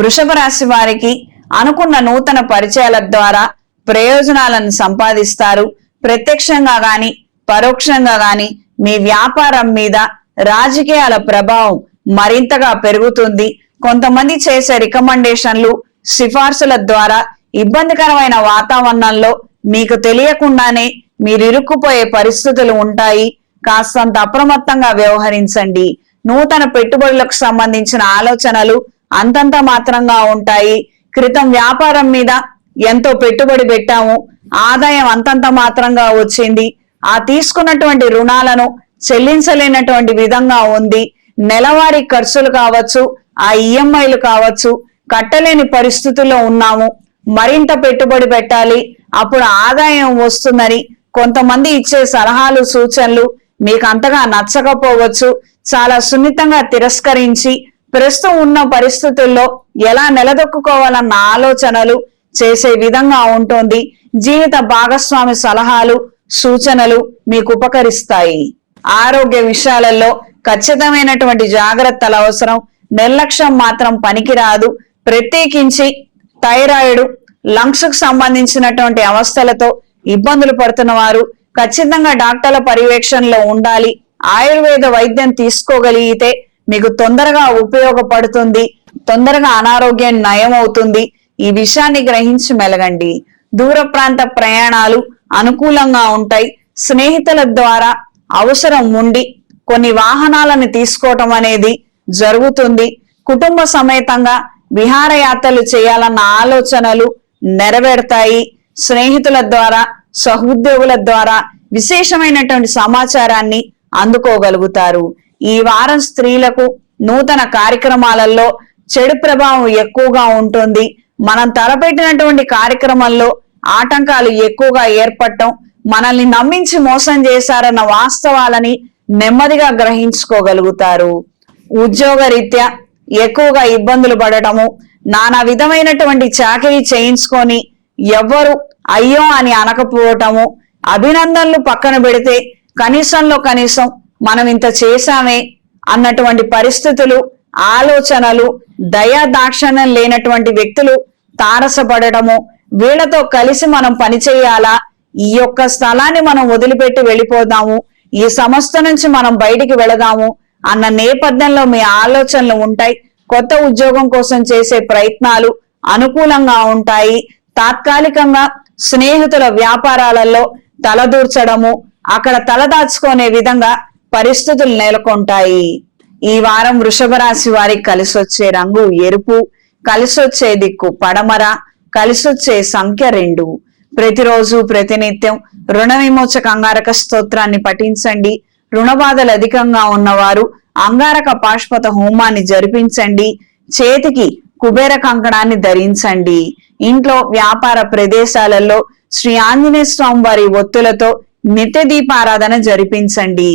వృషభ రాశి వారికి అనుకున్న నూతన పరిచయాల ద్వారా ప్రయోజనాలను సంపాదిస్తారు. ప్రత్యక్షంగా గాని పరోక్షంగా గాని మీ వ్యాపారం మీద రాజకీయాల ప్రభావం మరింతగా పెరుగుతుంది. కొంతమంది చేసే రికమెండేషన్లు సిఫార్సుల ద్వారా ఇబ్బందికరమైన వాతావరణంలో మీకు తెలియకుండానే మీరు ఇరుక్కుపోయే పరిస్థితులు ఉంటాయి. కాస్తంత అప్రమత్తంగా వ్యవహరించండి. నూతన పెట్టుబడులకు సంబంధించిన ఆలోచనలు అంతంత మాత్రంగా ఉంటాయి. క్రితం వ్యాపారం మీద ఎంతో పెట్టుబడి పెట్టాము. ఆదాయం అంతంత మాత్రంగా వచ్చింది. ఆ తీసుకున్నటువంటి రుణాలను చెల్లించలేనటువంటి విధంగా ఉంది. నెలవారీ ఖర్చులు కావచ్చు ఆ ఈఎంఐలు కావచ్చు కట్టలేని పరిస్థితుల్లో ఉన్నాము. మరింత పెట్టుబడి పెట్టాలి. అప్పుడు ఆదాయం వస్తుందని కొంతమంది ఇచ్చే సలహాలు సూచనలు మీకు అంతగా నచ్చకపోవచ్చు. చాలా సున్నితంగా తిరస్కరించి ప్రస్తుతం ఉన్న పరిస్థితుల్లో ఎలా నిలదొక్కుకోవాలన్న ఆలోచనలు చేసే విధంగా ఉంటుంది. జీవిత భాగస్వామి సలహాలు సూచనలు మీకు ఉపకరిస్తాయి. ఆరోగ్య విషయాలలో ఖచ్చితమైనటువంటి జాగ్రత్తల అవసరం. నిర్లక్ష్యం మాత్రం పనికిరాదు. ప్రత్యేకించి థైరాయిడ్ లంగ్స్కు సంబంధించినటువంటి అవస్థలతో ఇబ్బందులు పడుతున్న వారు ఖచ్చితంగా డాక్టర్ల పర్యవేక్షణలో ఉండాలి. ఆయుర్వేద వైద్యం తీసుకోగలిగితే మీకు తొందరగా ఉపయోగపడుతుంది తొందరగా అనారోగ్యం నయం అవుతుంది ఈ విషయాన్ని గ్రహించి మెలగండి. దూర ప్రాంత ప్రయాణాలు అనుకూలంగా ఉంటాయి. స్నేహితుల ద్వారా అవసరం ఉండి కొన్ని వాహనాలను తీసుకోవటం అనేది జరుగుతుంది. కుటుంబ సమేతంగా విహారయాత్రలు చేయాలన్న ఆలోచనలు నెరవేరుతాయి. స్నేహితుల ద్వారా సహోద్యోగుల ద్వారా విశేషమైనటువంటి సమాచారాన్ని అందుకోగలుగుతారు. ఈ వారం స్త్రీలకు నూతన కార్యక్రమాలలో చెడు ప్రభావం ఎక్కువగా ఉంటుంది. మనం తలపెట్టినటువంటి కార్యక్రమంలో ఆటంకాలు ఎక్కువగా ఏర్పడటం మనల్ని నమ్మించి మోసం చేశారన్న వాస్తవాలని నెమ్మదిగా గ్రహించుకోగలుగుతారు. ఉద్యోగ రీత్యా ఎక్కువగా ఇబ్బందులు పడటము నానా విధమైనటువంటి చాకరీ చేయించుకొని ఎవ్వరు అయ్యో అని అనకపోవటము అభినందనలు పక్కన పెడితే కనీసంలో కనీసం మనం ఇంత చేశామే అన్నటువంటి పరిస్థితులు ఆలోచనలు దయా దాక్షణ్యం లేనటువంటి వ్యక్తులు తారసపడటము వీళ్ళతో కలిసి మనం పని చేయాలా? ఈ యొక్క స్థలాన్ని మనం వదిలిపెట్టి వెళ్ళిపోదాము ఈ సంస్థ నుంచి మనం బయటికి వెళదాము అన్న నేపథ్యంలో మీ ఆలోచనలు ఉంటాయి. కొత్త ఉద్యోగం కోసం చేసే ప్రయత్నాలు అనుకూలంగా ఉంటాయి. తాత్కాలికంగా స్నేహితుల వ్యాపారాలలో తలదూర్చడము అక్కడ తలదాచుకునే విధంగా పరిస్థితులు నెలకొంటాయి. ఈ వారం వృషభ రాశి వారికి కలిసొచ్చే రంగు ఎరుపు కలిసొచ్చే దిక్కు పడమర కలిసొచ్చే సంఖ్య రెండు. ప్రతిరోజు ప్రతినిత్యం రుణ విమోచక అంగారక స్తోత్రాన్ని పఠించండి. రుణ బాధలు అధికంగా ఉన్నవారు అంగారక పాష్పత హోమాన్ని జరిపించండి. చేతికి కుబేర కంకణాన్ని ధరించండి. ఇంట్లో వ్యాపార ప్రదేశాలలో శ్రీ ఆంజనేయ స్వామి వారి ఒత్తులతో నిత్య దీపారాధన జరిపించండి.